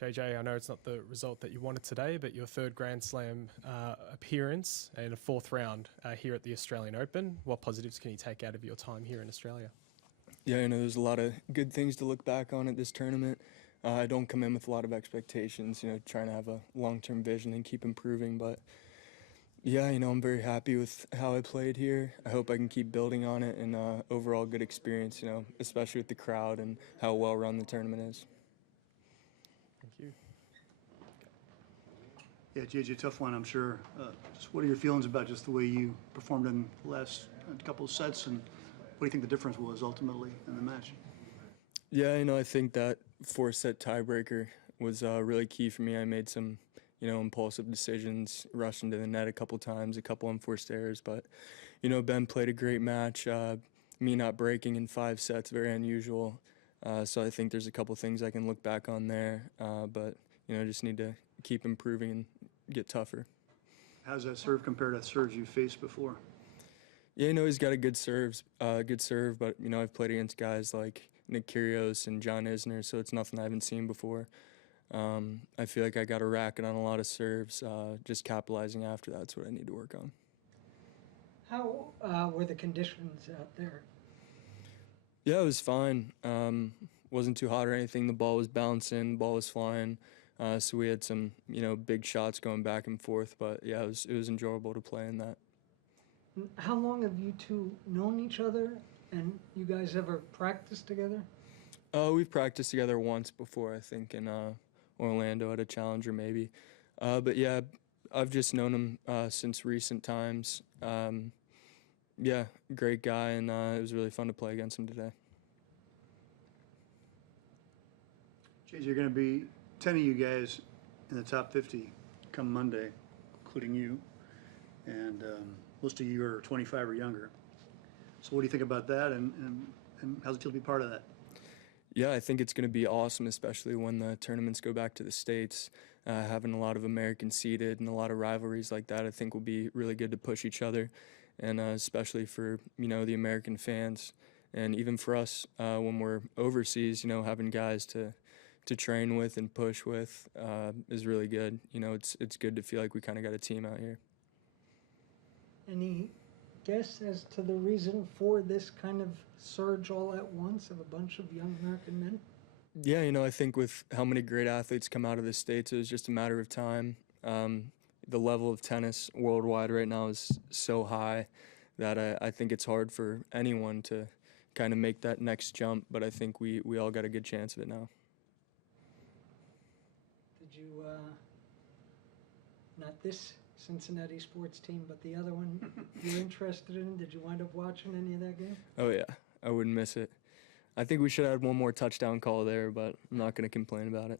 JJ, I know it's not the result that you wanted today, but your third Grand Slam appearance in a fourth round here at the Australian Open. What positives can you take out of your time here in Australia? Yeah, there's a lot of good things to look back on at this tournament. I don't come in with a lot of expectations, trying to have a long-term vision and keep improving. But yeah, I'm very happy with how I played here. I hope I can keep building on it and overall good experience, especially with the crowd and how well-run the tournament is. Thank you. Yeah, JJ, tough one, I'm sure. Just what are your feelings about just the way you performed in the last couple of sets, and what do you think the difference was ultimately in the match? Yeah, I think that four-set tiebreaker was really key for me. I made some, impulsive decisions, rushed into the net a couple times, a couple unforced errors. But, Ben played a great match. Me not breaking in 5 sets, very unusual. So I think there's a couple things I can look back on there. But, just need to keep improving and get tougher. How does that serve compare to serves you faced before? Yeah, he's got a good serve, but, I've played against guys like Nick Kyrgios and John Isner, so it's nothing I haven't seen before. I feel like I got a racket on a lot of serves. Just capitalizing after that's what I need to work on. How were the conditions out there? Yeah, it was fine. Wasn't too hot or anything. The ball was bouncing, the ball was flying. So we had some, big shots going back and forth. But yeah, it was enjoyable to play in that. How long have you two known each other, and you guys ever practiced together? We've practiced together once before, I think, in Orlando at a Challenger maybe. But yeah, I've just known him since recent times. Yeah, great guy, and it was really fun to play against him today. JJ, you're going to be 10 of you guys in the top 50 come Monday, including you, and most of you are 25 or younger. So what do you think about that, and how's it feel to be part of that? Yeah, I think it's going to be awesome, especially when the tournaments go back to the States. Having a lot of Americans seeded and a lot of rivalries like that, I think will be really good to push each other, and especially for, the American fans. And even for us, when we're overseas, having guys to train with and push with is really good. It's good to feel like we kind of got a team out here. Any guess as to the reason for this kind of surge all at once of a bunch of young American men? Yeah, I think with how many great athletes come out of the States, it was just a matter of time. The level of tennis worldwide right now is so high that I think it's hard for anyone to kind of make that next jump, but I think we all got a good chance of it now. Did you, not this Cincinnati sports team, but the other one you're interested in, did you wind up watching any of that game? Oh yeah, I wouldn't miss it. I think we should have had one more touchdown call there, but I'm not going to complain about it.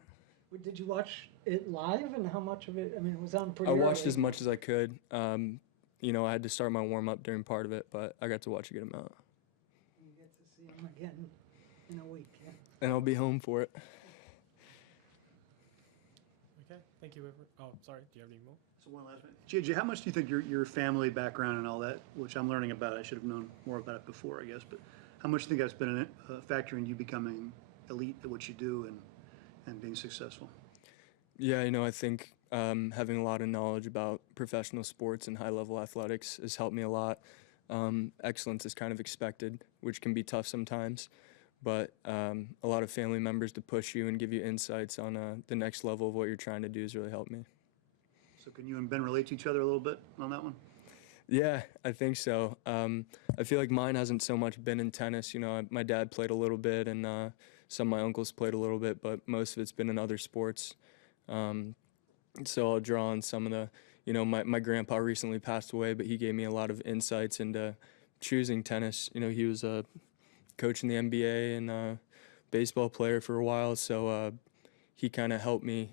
Did you watch it live, and how much of it, it was on pretty I watched early. as much as I could. I had to start my warm-up during part of it, but I got to watch a good amount. You get to see him again in a week, yeah? And I'll be home for it. Okay, thank you. Oh, sorry, do you have any more? So one last minute. JJ, how much do you think your family background and all that, which I'm learning about, I should have known more about it before, I guess, but how much do you think that's been a factor in you becoming elite at what you do and being successful? Yeah, I think having a lot of knowledge about professional sports and high-level athletics has helped me a lot. Excellence is kind of expected, which can be tough sometimes, but a lot of family members to push you and give you insights on the next level of what you're trying to do has really helped me. So can you and Ben relate to each other a little bit on that one? Yeah, I think so. I feel like mine hasn't so much been in tennis. My dad played a little bit, and some of my uncles played a little bit, but most of it's been in other sports. So I'll draw on some of the, my grandpa recently passed away, but he gave me a lot of insights into choosing tennis. He was a coach in the NBA and a baseball player for a while, so he kind of helped me.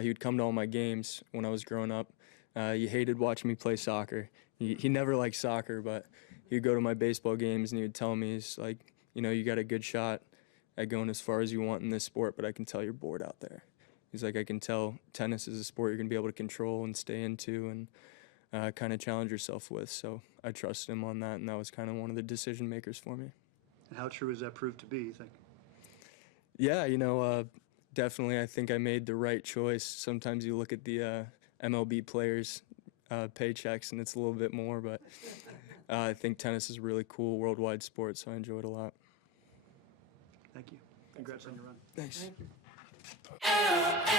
He would come to all my games when I was growing up. He hated watching me play soccer. He never liked soccer, but he'd go to my baseball games and he would tell me, he's like, you got a good shot at going as far as you want in this sport, but I can tell you're bored out there. He's like, I can tell tennis is a sport you're going to be able to control and stay into and kind of challenge yourself with. So I trusted him on that, and that was kind of one of the decision makers for me. And how true has that proved to be, you think? Yeah, definitely. I think I made the right choice. Sometimes you look at the MLB players' paychecks, and it's a little bit more, but I think tennis is a really cool worldwide sport, so I enjoy it a lot. Thank you. Congrats on your run. Thanks. Thank you.